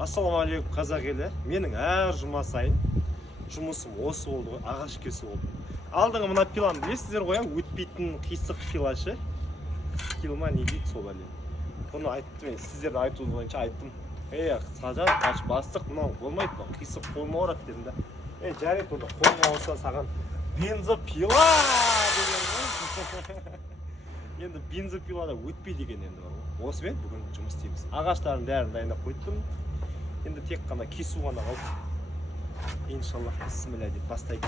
Ассалаумағалейкум қазақ елі. Менің әр жұма сайын жұмысым осы болды ғой, ағаш кесу болды. Алдыңғы мына пиланы білесіздер ғой, өтпейтін қисық пилашы. Килма не дейді сол әлем. Бұны айттым мен, сіздерді айтуы бойынша айттым. Сажан, аш бастық, мынау болмайды, қисық қолма орак дедім да. Жарайды, оны қолма олса саған бензопила деген. Енді бензопилада өтпей деген енді бар. Осымен бүгін жұмыс істейміз. Ағаштарын бәрін дайындап қойдым. Енді тек қана кесу ғана қалды. Иншаллах, бисмилля деп бастайық.